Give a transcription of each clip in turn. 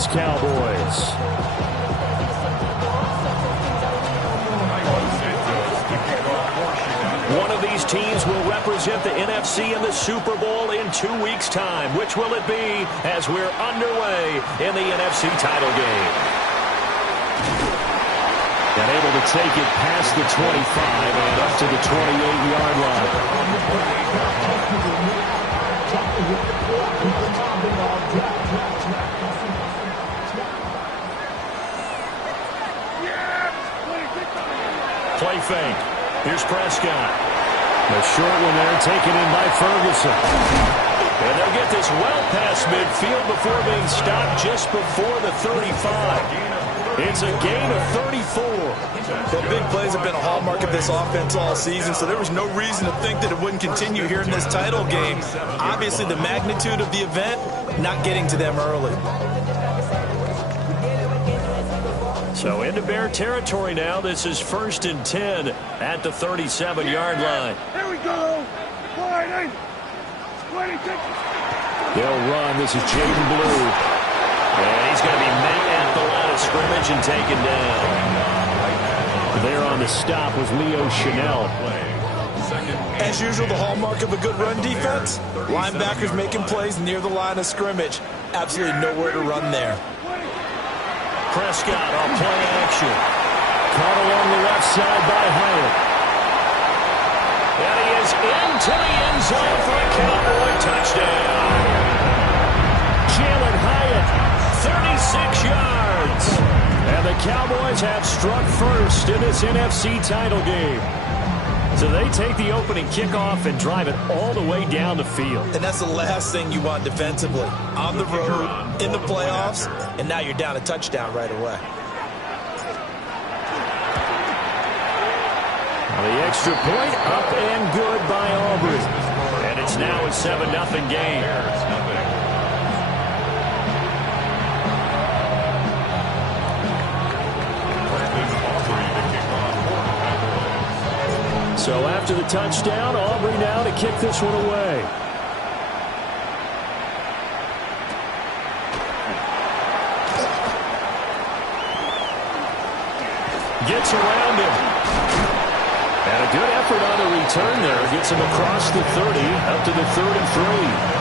Dallas Cowboys. One of these teams will represent the NFC in the Super Bowl in 2 weeks' time. Which will it be as we're underway in the NFC title game? And able to take it past the 25 and up to the 28-yard line. Play fake. Here's Prescott. The short one there taken in by Ferguson. And they'll get this well past midfield before being stopped just before the 35. It's a gain of 34. Well, big plays have been a hallmark of this offense all season, so there was no reason to think that it wouldn't continue here in this title game. Obviously, the magnitude of the event, not getting to them early. So into Bear territory now. This is 1st and 10 at the 37-yard line. Here we go. 26. They'll run. This is Jaden Blue. And he's going to be met at the line of scrimmage and taken down. There on the stop was Leo Chanel. As usual, the hallmark of a good run defense, linebackers making plays near the line of scrimmage. Absolutely nowhere to run there. Prescott on play action. Caught along the left side by Hyatt. And he is into the end zone for a Cowboy touchdown. Jalen Hyatt, 36 yards. And the Cowboys have struck first in this NFC title game. So they take the opening kickoff and drive it all the way down the field. And that's the last thing you want defensively. On the road, in the playoffs, and now you're down a touchdown right away. The extra point up and good by Auburn. And it's now a 7-0 game. So after the touchdown, Aubrey now to kick this one away. Gets around him. And a good effort on the return there. Gets him across the 30, up to the 33.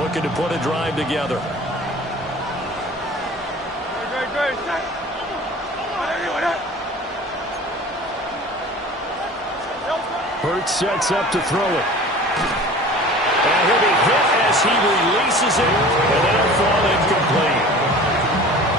Looking to put a drive together. Hurts sets up to throw it. And he'll be hit as he releases it, and that'll fall incomplete.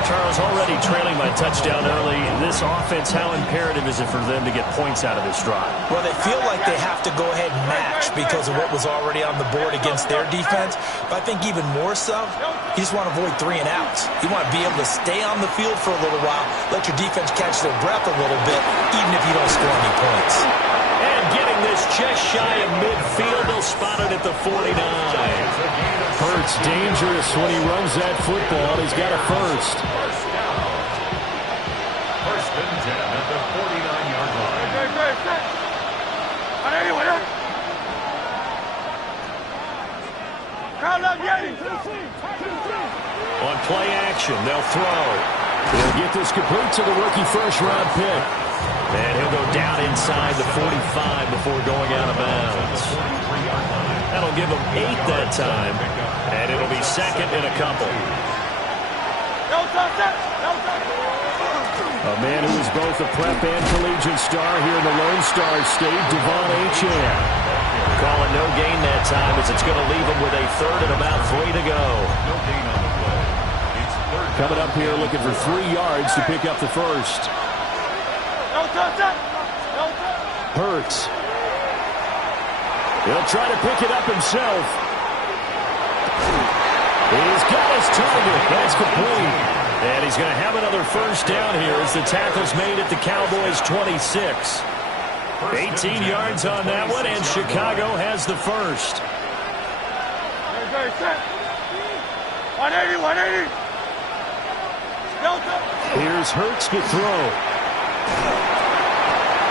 Charles, already trailing by touchdown early. This offense, how imperative is it for them to get points out of this drive? Well, they feel like they have to go ahead and match because of what was already on the board against their defense. But I think even more so, you just want to avoid 3 and outs. You want to be able to stay on the field for a little while, let your defense catch their breath a little bit, even if you don't score any points. And getting this just shy of midfield, they'll spot it at the 49. Hurts dangerous when he runs that football. He's got a first. First and 10 at the 49-yard line. On play action, they'll throw. They'll get this complete to the rookie first-round pick. And he'll go down inside the 45 before going out of bounds. That'll give him 8 that time. And it'll be second and a couple. A man who is both a prep and collegiate star here in the Lone Star State, Devon Achane. Calling no gain that time as it's going to leave him with a third and about 3 to go. No gain on the play. It's third. Coming up here looking for 3 yards to pick up the first. Hurts. He'll try to pick it up himself. He's got his target. That's complete. And he's going to have another first down here as the tackle's made at the Cowboys' 26. 18 yards on that one, and Chicago has the first. 180. Here's Hurts to throw.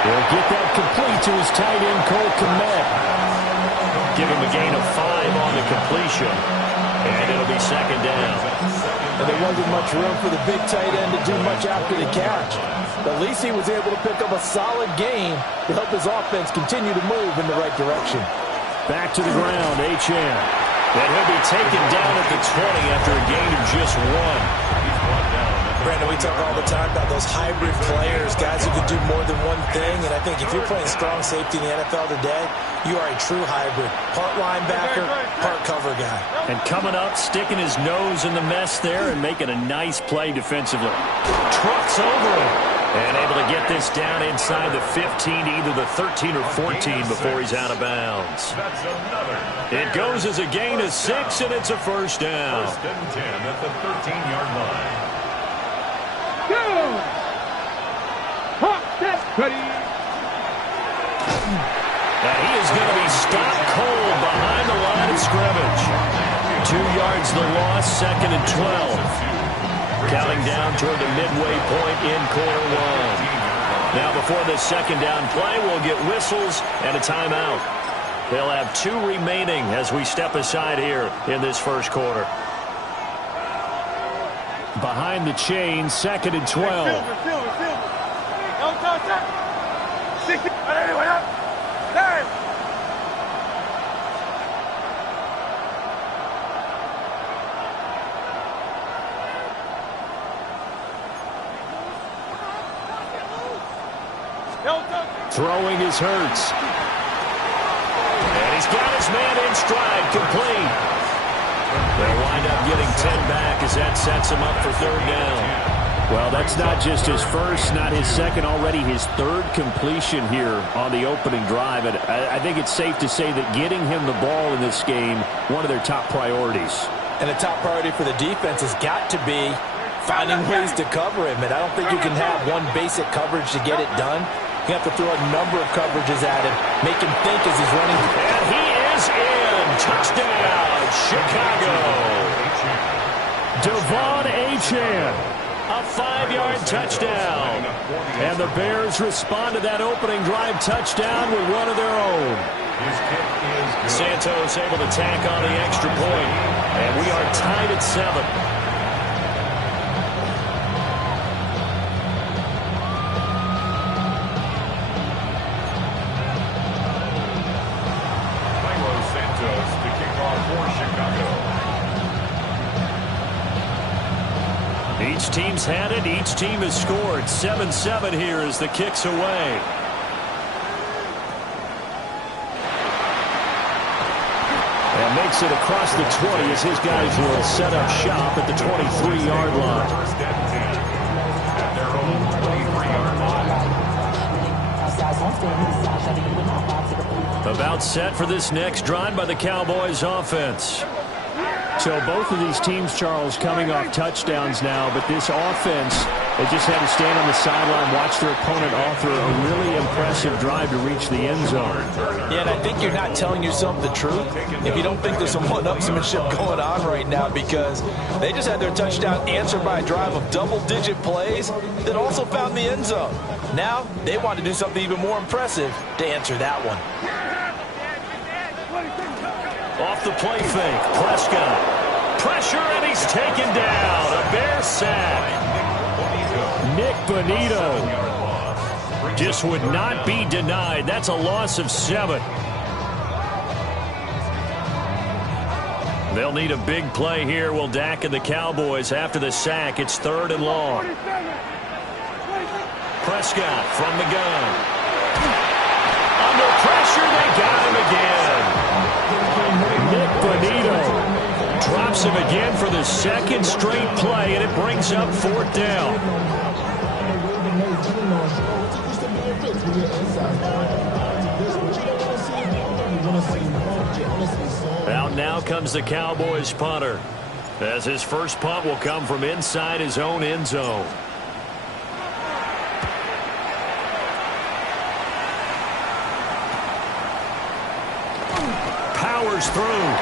He'll get that complete to his tight end, Cole Kmet. Give him a gain of 5 on the completion. And it'll be second down. And there wasn't much room for the big tight end to do much after the catch. But at least he was able to pick up a solid gain to help his offense continue to move in the right direction. Back to the ground, H.N. And he'll be taken down at the 20 after a gain of just 1. Brandon, we talk all the time about those hybrid players, guys who can do more than one thing. And I think if you're playing strong safety in the NFL today, you are a true hybrid. Part linebacker, part cover guy. And coming up, sticking his nose in the mess there and making a nice play defensively. Trucks over him. And able to get this down inside the 15, either the 13 or 14 before he's out of bounds. It goes as a gain of 6, and it's a first down. First and 10 at the 13-yard line. Go! Hot, set, ready. And he is going to be stopped cold behind the line of scrimmage. 2 yards the loss, second and 12. Counting down toward the midway point in quarter 1. Now before this second down play, we'll get whistles and a timeout. They'll have 2 remaining as we step aside here in this first quarter. Behind the chain, second and 12. Throwing is Hurts. And he's got his man in stride, complete. They'll wind up getting 10 back as that sets him up for third down. Well, that's not just his first, not his second, already his third completion here on the opening drive. And I think it's safe to say that getting him the ball in this game, one of their top priorities. And the top priority for the defense has got to be finding ways to cover him. And I don't think you can have one basic coverage to get it done. You have to throw a number of coverages at him, make him think as he's running. And he is in. Touchdown, Chicago. Devon Achane, a 5-yard touchdown. And the Bears respond to that opening drive touchdown with one of their own. Santos able to tack on the extra point. And we are tied at 7. Each team's had it. Each team has scored. 7-7 here as the kick's away. And makes it across the 20 as his guys will set up shop at the 23-yard line. At their own 23-yard line. About set for this next drive by the Cowboys offense. So both of these teams, Charles, coming off touchdowns now, but this offense, they just had to stand on the sideline, watch their opponent offer a really impressive drive to reach the end zone. Yeah, and I think you're not telling yourself the truth if you don't think there's some one-upsmanship going on right now, because they just had their touchdown answered by a drive of double-digit plays that also found the end zone. Now they want to do something even more impressive to answer that one. Off the play fake, Prescott. Pressure, and he's taken down. A Bear sack. Nick Bonito just would not be denied. That's a loss of 7. They'll need a big play here. Will Dak and the Cowboys after the sack. It's 3rd and long. Prescott from the gun. Under pressure, they got him again. Nick Bonito drops him again for the second straight play, and it brings up 4th down. Out now comes the Cowboys punter, as his first punt will come from inside his own end zone. Powers through.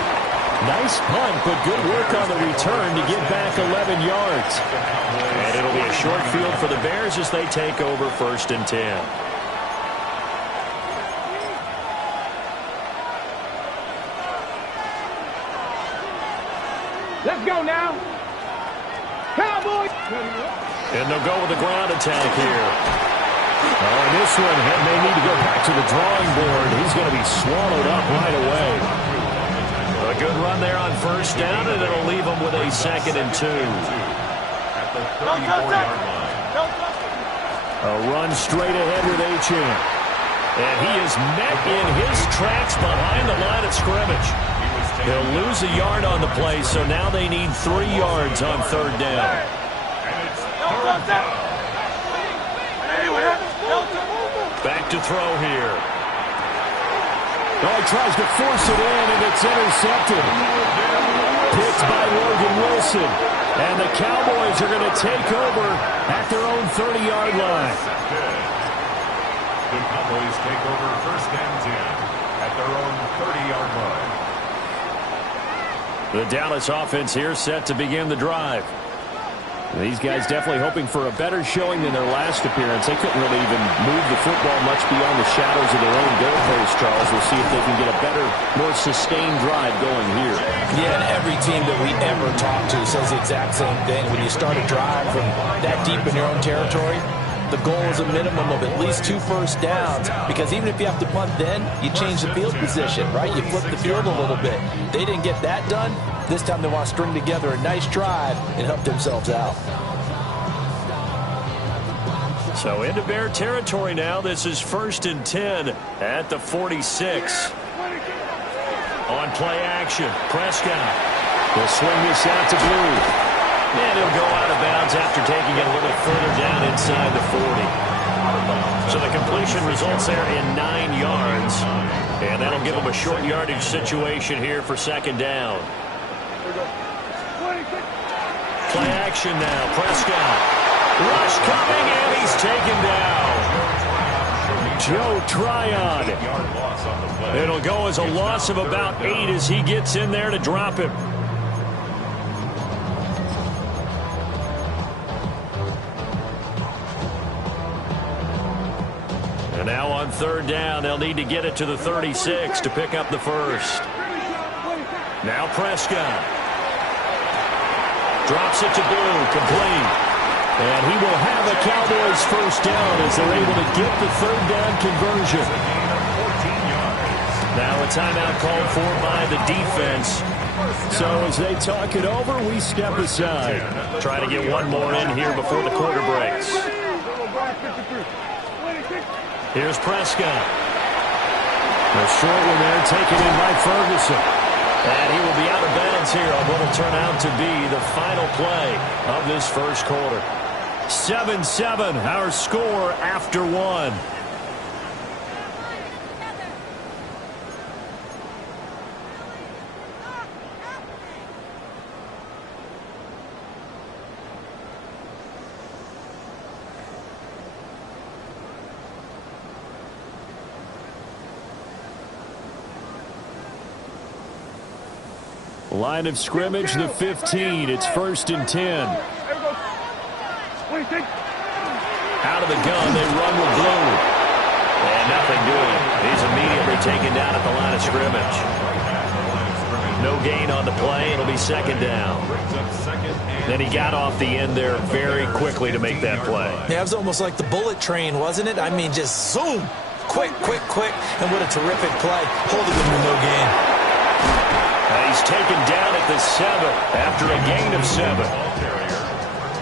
Nice punt, but good work on the return to get back 11 yards. And it'll be a short field for the Bears as they take over 1st and 10. Let's go now. Cowboys. And they'll go with the ground attack here. Oh, and this one may need to go back to the drawing board. He's going to be swallowed up right away. A good run there on first down, and it'll leave him with a 2nd and 2. At the 34-yard line. A run straight ahead with Achane. And he is met in his tracks behind the line of scrimmage. They'll lose a yard on the play, so now they need 3 yards on 3rd down. Back to throw here. Oh, he tries to force it in, and it's intercepted. Picked by Logan Wilson. And the Cowboys are going to take over at their own 30-yard line. The Cowboys take over 1st and 10 at their own 30-yard line. The Dallas offense here set to begin the drive. These guys definitely hoping for a better showing than their last appearance. They couldn't really even move the football much beyond the shadows of their own goalpost, Charles. We'll see if they can get a better, more sustained drive going here. Yeah, and every team that we ever talk to says the exact same thing. When you start a drive from that deep in your own territory, the goal is a minimum of at least 2 first downs, because even if you have to punt then, you change the field position, right? You flip the field a little bit. They didn't get that done. This time they want to string together a nice drive and help themselves out. So into Bear territory now. This is 1st and 10 at the 46. On play action, Prescott will swing this out to Blue. And he'll go out of bounds after taking it a little further down inside the 40. So the completion results there in 9 yards. And that'll give him a short yardage situation here for 2nd down. Play action now. Prescott. Rush coming, and he's taken down. Joe Tryon. It'll go as a loss of about 8 as he gets in there to drop him. And now on 3rd down, they'll need to get it to the 36 to pick up the first. Now Prescott. Drops it to Blue, complete. And he will have a Cowboys first down as they're able to get the 3rd down conversion. Now a timeout called for by the defense. So as they talk it over, we step aside. Try to get one more in here before the quarter breaks. Here's Prescott. The short one there taken in by Ferguson. And he will be out of bounds here on what will turn out to be the final play of this first quarter. 7-7, our score after 1. Line of scrimmage, the 15. It's 1st and 10. Out of the gun, they run with Blue. And nothing doing. He's immediately taken down at the line of scrimmage. No gain on the play. It'll be 2nd down. Then he got off the end there very quickly to make that play. Yeah, it was almost like the bullet train, wasn't it? I mean, just zoom. Quick, quick, quick. And what a terrific play. Holding him to no gain. He's taken down at the 7 after a gain of 7.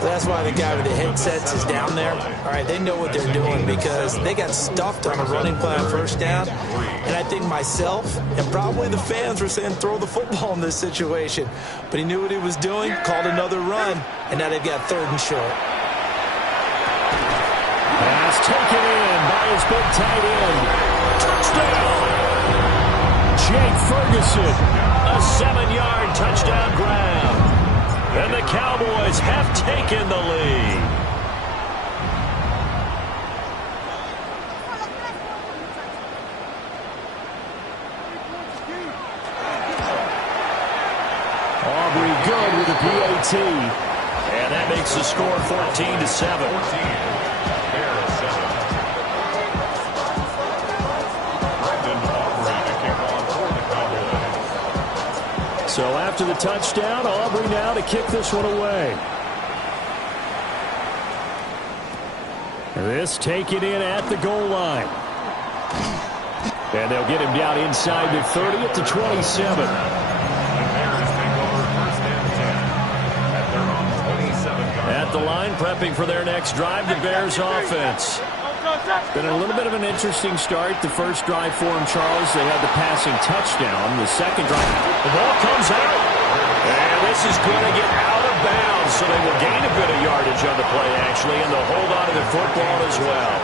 That's why the guy with the headsets is down there. All right, they know what they're doing because they got stuffed on a running play on first down. And I think myself and probably the fans were saying throw the football in this situation. But he knew what he was doing, called another run, and now they've got 3rd and short. Pass taken in by his big tight end. Touchdown! Jake Ferguson. A 7-yard touchdown grab. And the Cowboys have taken the lead. Aubrey good with the PAT. And that makes the score 14-7. So after the touchdown, Aubrey now to kick this one away. This taken in at the goal line. And they'll get him down inside the 30 at the 27. At the line, prepping for their next drive, the Bears offense. Been a little bit of an interesting start. The first drive for them, Charles, they had the passing touchdown. The second drive, the ball comes out. And this is going to get out of bounds, so they will gain a bit of yardage on the play, actually, and they'll hold on to the football as well.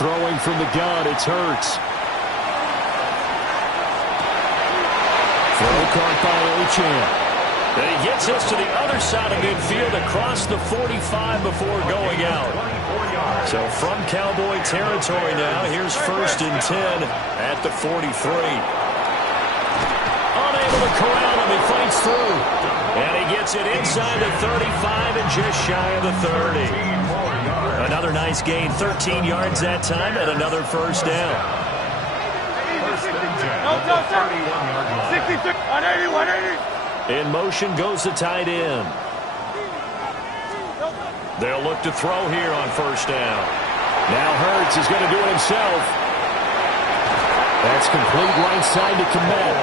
Throwing from the gun, it's Hurts. Throw caught by Achane. Then he gets us to the other side of midfield across the 45 before going out. So from Cowboy territory now, here's 1st and 10 at the 43. Unable to corral him, he fights through. And he gets it inside the 35 and just shy of the 30. Another nice gain, 13 yards that time, and another first down. In motion goes the tight end. They'll look to throw here on first down. Now Hurts is going to do it himself. That's complete right side to Komet.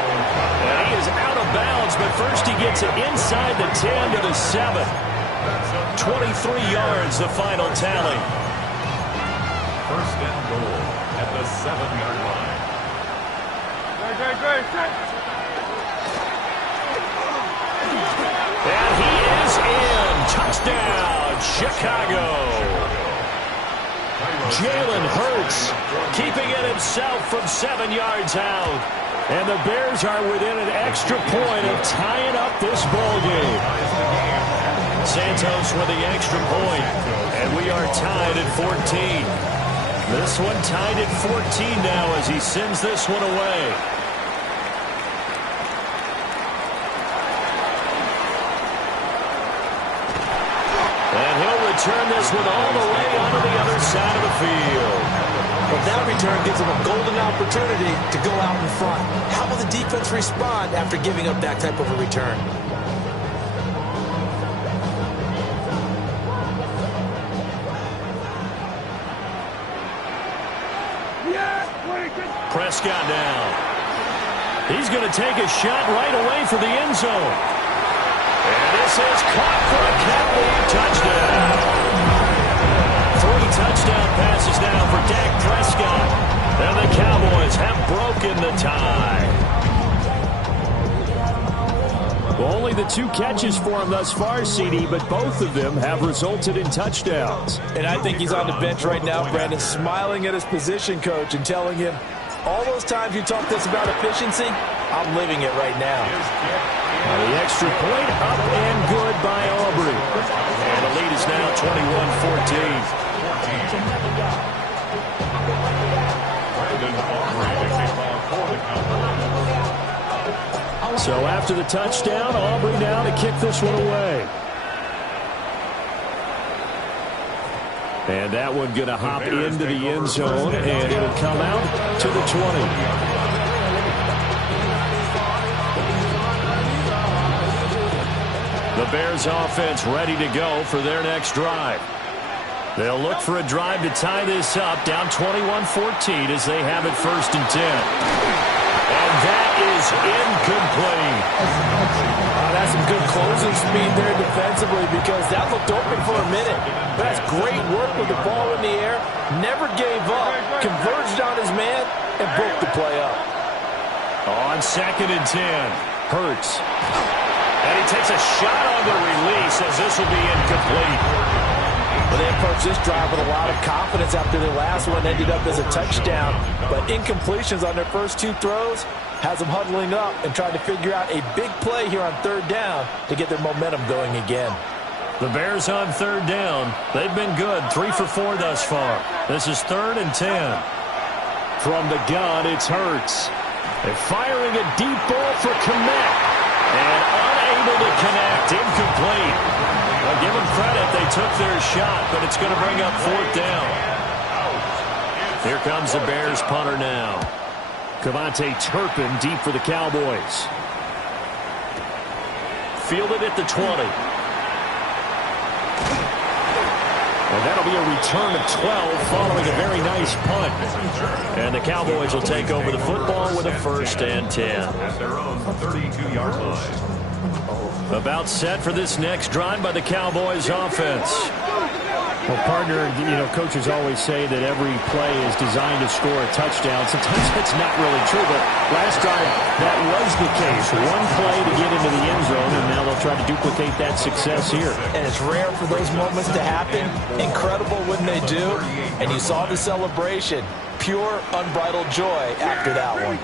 And he is out of bounds, but first he gets it inside the 10 to the 7. 23 yards, the final tally. First and goal at the 7-yard line. And he is in. Touchdown, Chicago. Jalen Hurts keeping it himself from 7 yards out. And the Bears are within an extra point of tying up this ball game. Santos with the extra point, and we are tied at 14. This one tied at 14 now as he sends this one away. And he'll return this one all the way onto the other side of the field. But that return gives them a golden opportunity to go out in front. How will the defense respond after giving up that type of a return? Prescott down. He's going to take a shot right away for the end zone. And this is caught for a Cowboy touchdown. 3 touchdown passes now for Dak Prescott. And the Cowboys have broken the tie. Well, only the 2 catches for him thus far, CD, but both of them have resulted in touchdowns. And I think he's on the bench right now, Brandon, smiling at his position coach and telling him, all those times you talked to us about efficiency, I'm living it right now. The extra point up and good by Aubrey. And the lead is now 21-14. So after the touchdown, Aubrey now to kick this one away. And that one going to hop into the end zone, and it'll come out to the 20. The Bears offense ready to go for their next drive. They'll look for a drive to tie this up, down 21-14 as they have it 1st and 10. And that is incomplete. That's some good closing speed there defensively because that looked open for a minute. But that's great work with the ball in the air. Never gave up. Converged on his man and broke the play up. On 2nd and 10, Hurts. And he takes a shot on the release as this will be incomplete. Well, they approached this drive with a lot of confidence after their last one ended up as a touchdown. But incompletions on their first 2 throws has them huddling up and trying to figure out a big play here on 3rd down to get their momentum going again. The Bears on 3rd down. They've been good, 3 for 4 thus far. This is 3rd and 10. From the gun, it's Hurts. They're firing a deep ball for Komet. And unable to connect, incomplete. I'll give them credit, they took their shot, but it's going to bring up 4th down. Here comes the Bears punter now. Cavante Turpin deep for the Cowboys. Fielded at the 20. And that'll be a return of 12 following a very nice punt. And the Cowboys will take over the football with a 1st and 10. At their own 32-yard line. About set for this next drive by the Cowboys offense. Well, partner, coaches always say that every play is designed to score a touchdown. Sometimes that's not really true, but last drive, that was the case. One play to get into the end zone, and now they'll try to duplicate that success here. And it's rare for those moments to happen. Incredible when they do. And you saw the celebration. Pure, unbridled joy after that one.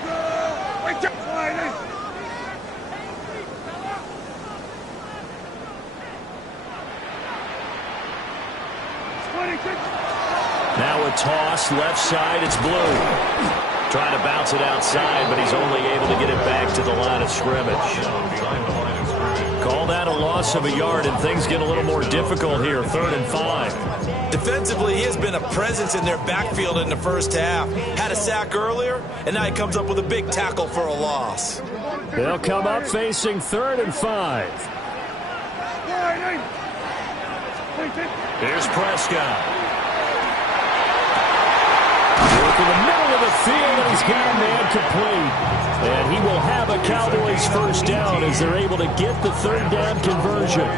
Now a toss, left side, it's Blue. Trying to bounce it outside, but he's only able to get it back to the line of scrimmage. Call that a loss of a yard, and things get a little more difficult here, 3rd and 5. Defensively, he has been a presence in their backfield in the first half. Had a sack earlier, and now he comes up with a big tackle for a loss. They'll come up facing 3rd and 5. Here's Prescott. In the middle of the field, and he's got a man complete. And he will have a Cowboys 1st down as they're able to get the 3rd down conversion.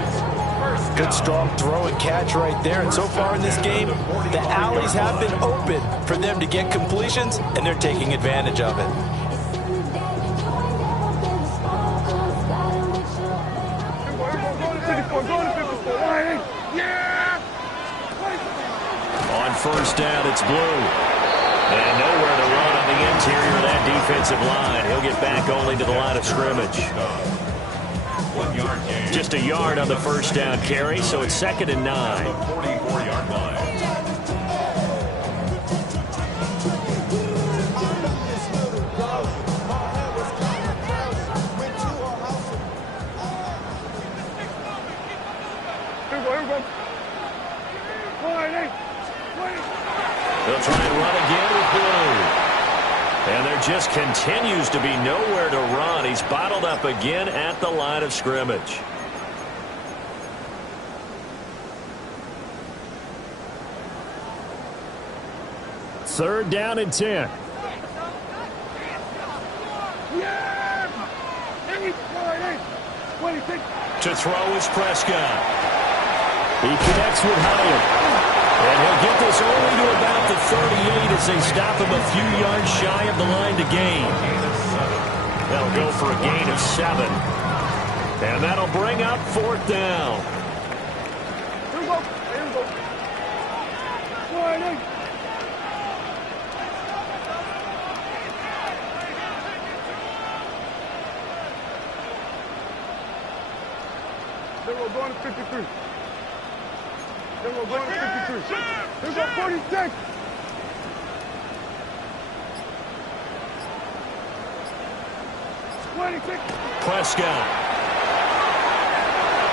Good, strong throw and catch right there. And so far in this game, the alleys have been open for them to get completions, and they're taking advantage of it. On 1st down, it's Blue. And nowhere to run on the interior of that defensive line. He'll get back only to the line of scrimmage. 1 yard gain. Just a yard on the 1st down carry, so it's 2nd and 9. 44-yard line. They'll try and run again with Blue. And there just continues to be nowhere to run. He's bottled up again at the line of scrimmage. Third down and 10. To throw is Prescott. He connects with Hyatt. And he'll get this only to about the 38 as they stop him a few yards shy of the line to gain. They'll go for a gain of 7. And that'll bring up 4th down. Here we go. Here we go. Then we're going to 53. Then we're going to 53. Here's our 46. Prescott.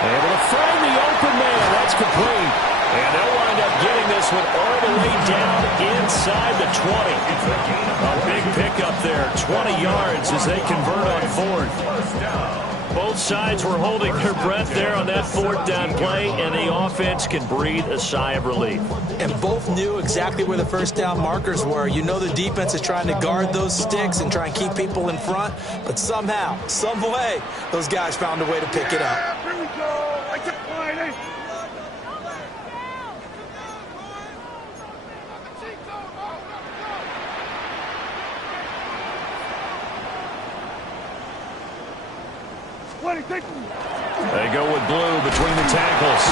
Able to find the open man. That's complete. And they'll wind up getting this one all the way down inside the 20. A big pickup there. 20 yards as they convert on 4th. Both sides were holding their breath there on that 4th down play, and the offense can breathe a sigh of relief. And both knew exactly where the 1st down markers were. You know the defense is trying to guard those sticks and try and keep people in front, but somehow, some way, those guys found a way to pick it up. Here we go. Like that line, They go with Blue between the tackles.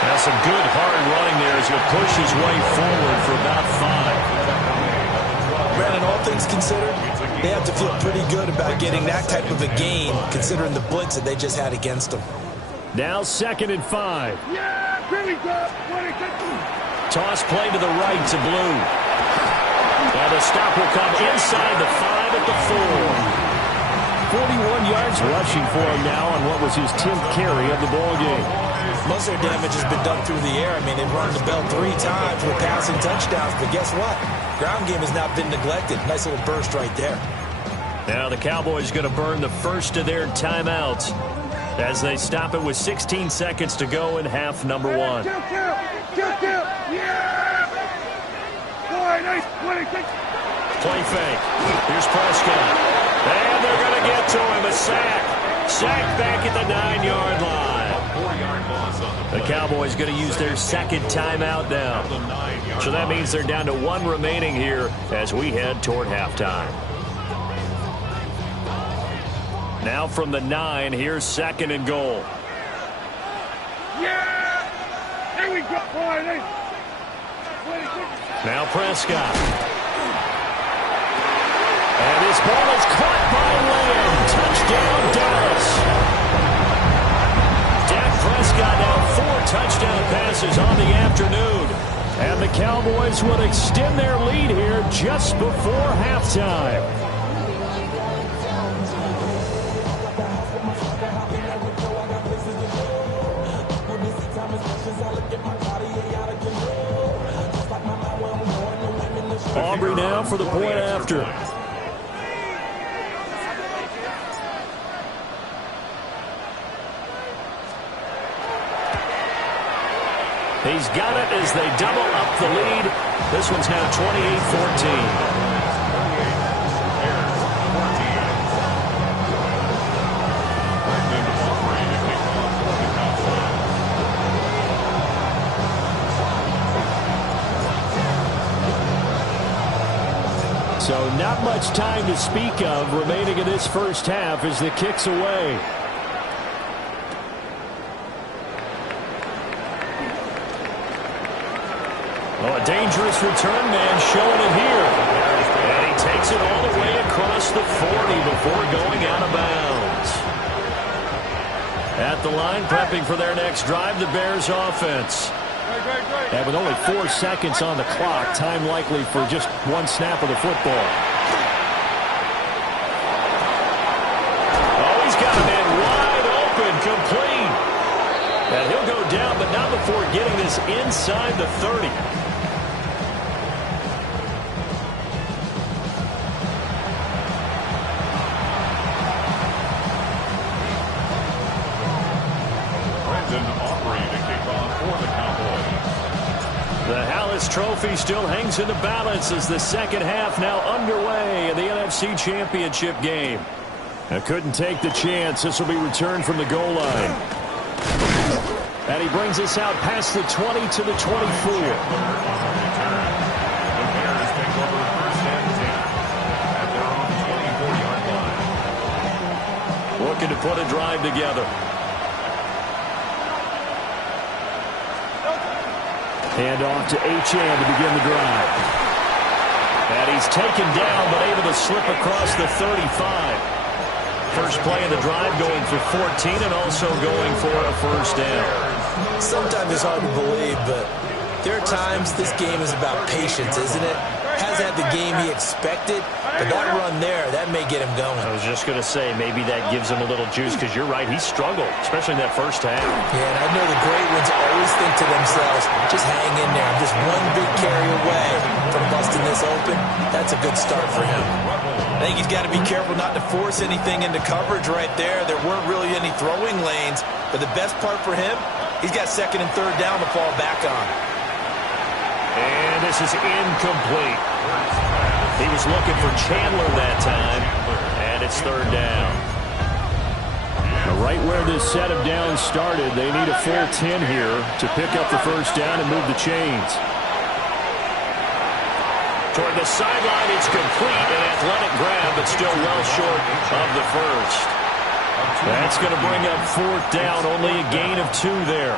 Now some good hard running there as he'll push his way forward for about 5. Brandon, all things considered, they have to feel pretty good about getting that type of a gain considering the blitz that they just had against them. Now 2nd and 5. Yeah, here we go. Toss play to the right to Blue. Now the stop will come inside the 5 at the 4. 41 yards rushing for him now on what was his 10th carry of the ball game. Most of their damage has been done through the air. I mean, they've run the bell 3 times with passing touchdowns, but guess what? Ground game has not been neglected. Nice little burst right there. Now the Cowboys going to burn the first of their timeouts as they stop it with 16 seconds to go in half number one. Play fake. Here's Prescott. And they're going to get to him. A sack. Sack back at the 9-yard line. The Cowboys going to use their second timeout now. So that means they're down to one remaining here as we head toward halftime. Now from the 9, here's second and goal. Yeah! There we go. Now Prescott. And this ball is caught by Lamb. Touchdown, Dallas. Dak Prescott now 4 touchdown passes on the afternoon. And the Cowboys will extend their lead here just before halftime. Aubrey now for the point after. He's got it as they double up the lead. This one's now 28-14. So not much time to speak of remaining in this first half as the kick's away. Oh, a dangerous return man showing it here. And he takes it all the way across the 40 before going out of bounds. At the line, prepping for their next drive, the Bears offense. And with only 4 seconds on the clock, time likely for just one snap of the football. Oh, he's got a man wide open, complete. And he'll go down, but not before getting this inside the 30. Trophy still hangs in the balance as the second half now underway in the NFC Championship game. I couldn't take the chance. This will be returned from the goal line. And he brings us out past the 20 to the 24. Looking to put a drive together. Hand off to H.M. to begin the drive. And he's taken down, but able to slip across the 35. First play of the drive going for 14 and also going for a first down. Sometimes it's hard to believe, but there are times this game is about patience, isn't it? Hasn't had the game he expected, but that run there, that may get him going. I was just going to say, maybe that gives him a little juice, because you're right, he struggled, especially in that first half. Yeah, and I know the great ones always think to themselves, just hang in there. I'm just one big carry away from busting this open. That's a good start for him. I think he's got to be careful not to force anything into coverage right there. There weren't really any throwing lanes, but the best part for him, he's got second and third down to fall back on. And this is incomplete. He was looking for Chandler that time, and it's third down. Right where this set of downs started, they need a full 10 here to pick up the first down and move the chains. Toward the sideline, it's complete, an athletic grab, but still well short of the first. That's going to bring up fourth down, only a gain of 2 there.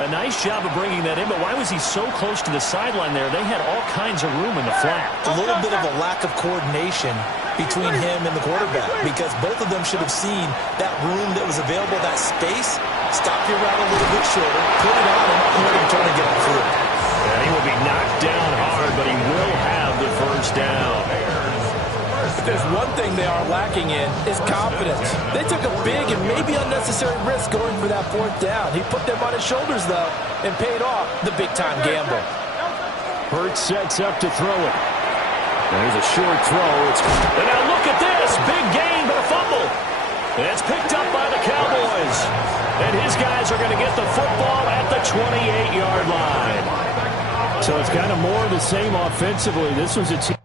A nice job of bringing that in, but why was he so close to the sideline there? They had all kinds of room in the flat. A little bit of a lack of coordination between him and the quarterback, because both of them should have seen that room that was available, that space. Stop your route a little bit shorter, put it on him, and let him turn and get upfield. And he will be knocked down hard, but he will have the first down. If there's one thing they are lacking in, is confidence. They took a big and maybe unnecessary risk going for that fourth down. He put them on his shoulders, though, and paid off the big-time gamble. Hurts sets up to throw it. There's a short throw. And now look at this. Big gain, but a fumble. It's picked up by the Cowboys. And his guys are going to get the football at the 28-yard line. So it's kind of more of the same offensively. This was a team.